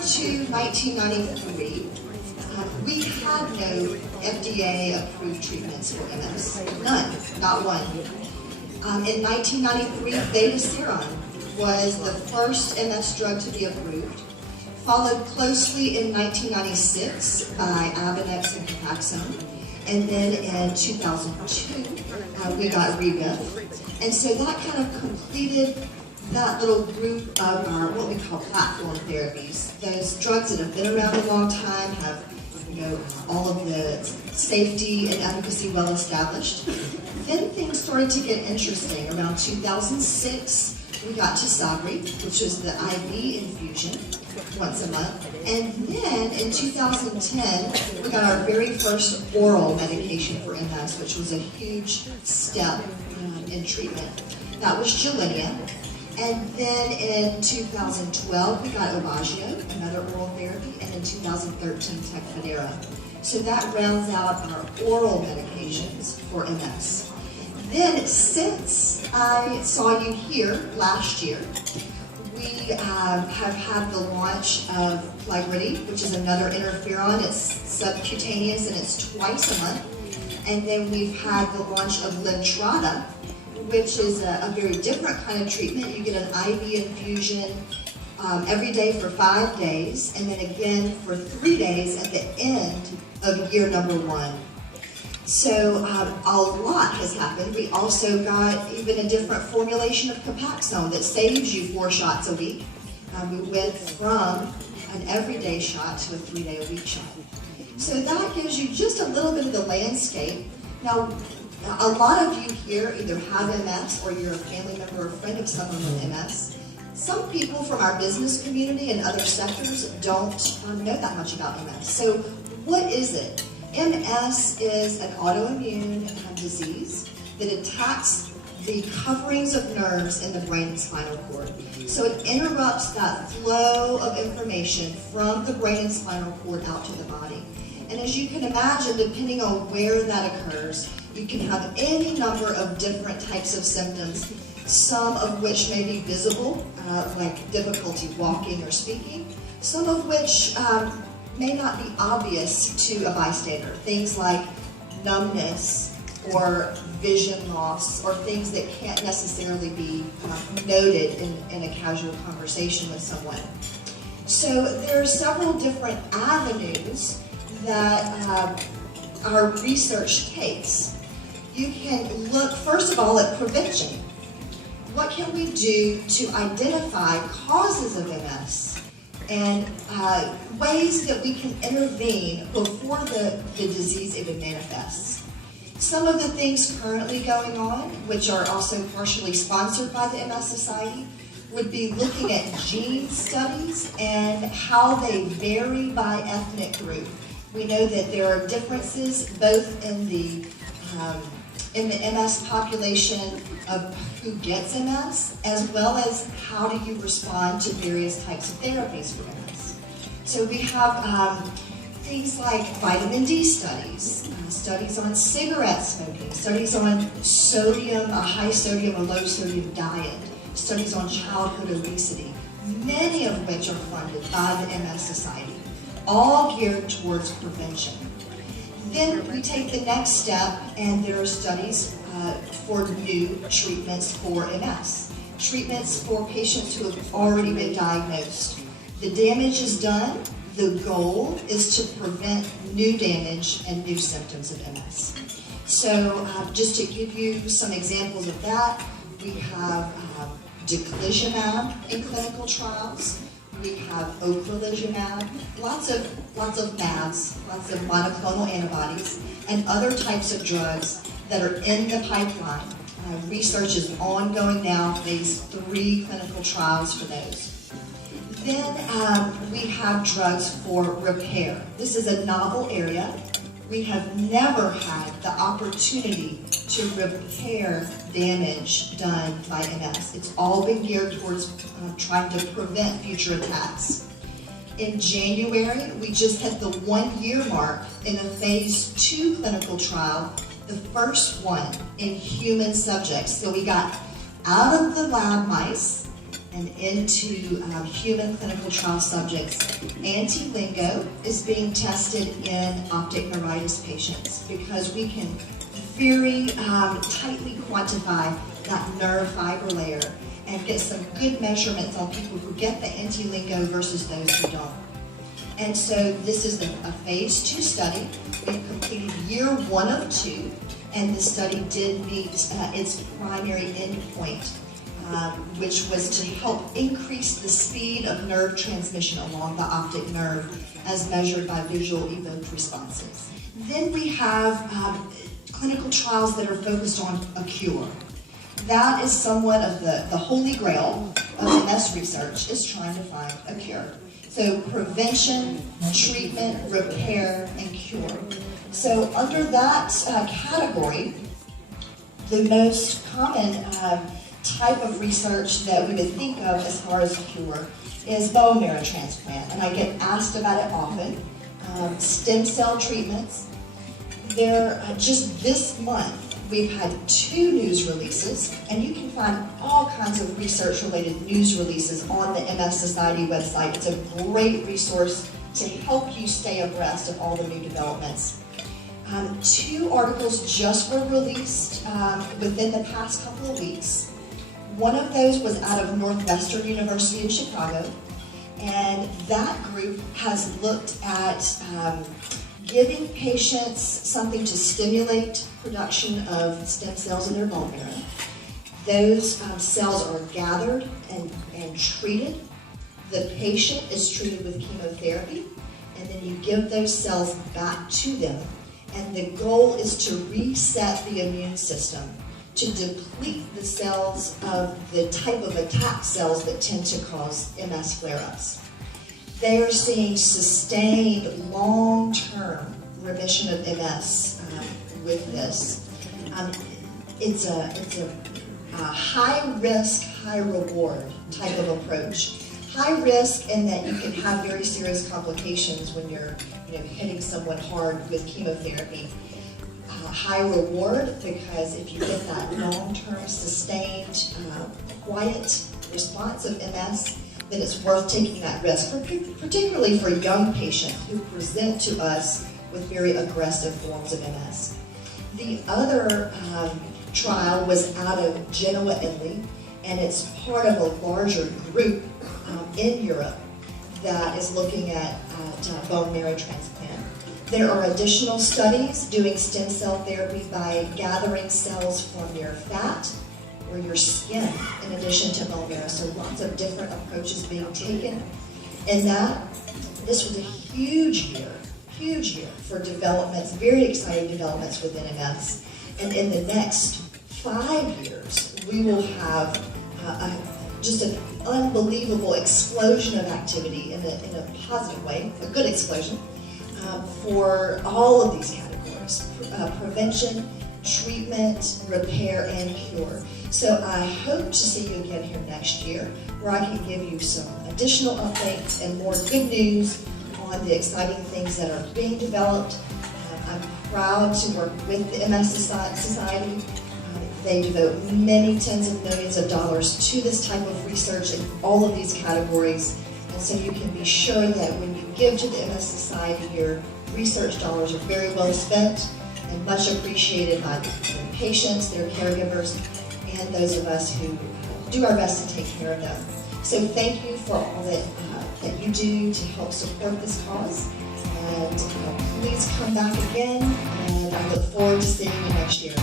to 1993, we had no FDA-approved treatments for MS. None, not one. In 1993, Betaseron was the first MS drug to be approved, followed closely in 1996 by Avonex and Copaxone, and then in 2002, we got Rebif. And so that kind of completed that little group of our, what we call platform therapies. Those drugs that have been around a long time, have all of the safety and efficacy well established. Then things started to get interesting. Around 2006, we got Tisabri, which is the IV infusion once a month. And then in 2010, we got our very first oral medication for MS, which was a huge step in treatment. That was Gilenya. And then in 2012, we got Aubagio, another oral therapy, and in 2013, Tecfidera. So that rounds out our oral medications for MS. Then, since I saw you here last year, we have had the launch of Flagrity, which is another interferon. It's subcutaneous and it's twice a month. And then we've had the launch of Lentrada, which is a very different kind of treatment. You get an IV infusion every day for 5 days, and then again for 3 days at the end of year number 1. So a lot has happened. We also got even a different formulation of Copaxone that saves you 4 shots a week. We went from an everyday shot to a 3-day-a-week shot. So that gives you just a little bit of the landscape. Now, a lot of you here either have MS or you're a family member or friend of someone with MS. Some people from our business community and other sectors don't know that much about MS. So what is it? MS is an autoimmune disease that attacks the coverings of nerves in the brain and spinal cord. So it interrupts that flow of information from the brain and spinal cord out to the body. And as you can imagine, depending on where that occurs, you can have any number of different types of symptoms, some of which may be visible, like difficulty walking or speaking, some of which may not be obvious to a bystander, things like numbness or vision loss, or things that can't necessarily be noted in a casual conversation with someone. So there are several different avenues that our research takes. You can look, first of all, at prevention. What can we do to identify causes of MS and ways that we can intervene before the disease even manifests? Some of the things currently going on, which are also partially sponsored by the MS Society, would be looking at gene studies and how they vary by ethnic group. We know that there are differences both in the MS population of who gets MS, as well as how do you respond to various types of therapies for MS. So we have things like vitamin D studies, studies on cigarette smoking, studies on sodium, a high sodium or low sodium diet, studies on childhood obesity, many of which are funded by the MS Society, all geared towards prevention. Then we take the next step, and there are studies for new treatments for MS, treatments for patients who have already been diagnosed. The damage is done. The goal is to prevent new damage and new symptoms of MS. So just to give you some examples of that, we have Diclizumab in clinical trials. We have ocrelizumab, lots of mAbs, lots of monoclonal antibodies, and other types of drugs that are in the pipeline. Research is ongoing now, phase 3 clinical trials for those. Then we have drugs for repair. This is a novel area. We have never had the opportunity to repair damage done by MS. It's all been geared towards trying to prevent future attacks. In January, we just hit the 1-year mark in a phase 2 clinical trial, the first one in human subjects. So we got out of the lab mice and into human clinical trial subjects. Anti-lingo is being tested in optic neuritis patients because we can very tightly quantify that nerve fiber layer and get some good measurements on people who get the anti-lingo versus those who don't. And so this is a phase 2 study. We've completed year 1 of 2, and the study did meet its primary endpoint, which was to help increase the speed of nerve transmission along the optic nerve as measured by visual evoked responses. Then we have clinical trials that are focused on a cure. That is somewhat of the holy grail of MS research, is trying to find a cure. So prevention, treatment, repair, and cure. So under that category, the most common type of research that we would think of as far as cure is bone marrow transplant, and I get asked about it often. Stem cell treatments. Just this month, we've had 2 news releases, and you can find all kinds of research-related news releases on the MS Society website. It's a great resource to help you stay abreast of all the new developments. 2 articles just were released within the past couple of weeks. One of those was out of Northwestern University in Chicago, and that group has looked at giving patients something to stimulate production of stem cells in their bone marrow. Those cells are gathered and treated. The patient is treated with chemotherapy, and then you give those cells back to them. And the goal is to reset the immune system, to deplete the cells of the type of attack cells that tend to cause MS flare-ups. They are seeing sustained long-term remission of MS with this. It's a high-risk, high-reward type of approach. High risk in that you can have very serious complications when you're hitting someone hard with chemotherapy. High reward because if you get that long-term, sustained, quiet response of MS, then it's worth taking that risk, particularly for young patients who present to us with very aggressive forms of MS. The other trial was out of Genoa, Italy, and it's part of a larger group in Europe that is looking at bone marrow transplant. There are additional studies doing stem cell therapy by gathering cells from your fat or your skin in addition to bone marrow. So lots of different approaches being taken. And this was a huge year for developments, very exciting developments within MS. And in the next 5 years, we will have just an unbelievable explosion of activity in a positive way, a good explosion, for all of these categories: prevention, treatment, repair, and cure. So I hope to see you again here next year, where I can give you some additional updates and more good news on the exciting things that are being developed. I'm proud to work with the MS Society. They devote many tens of millions of dollars to this type of research in all of these categories. And so you can be sure that when you give to the MS Society, your research dollars are very well spent and much appreciated by the patients, their caregivers, and those of us who do our best to take care of them. So thank you for all that you do to help support this cause. And please come back again, and I look forward to seeing you next year.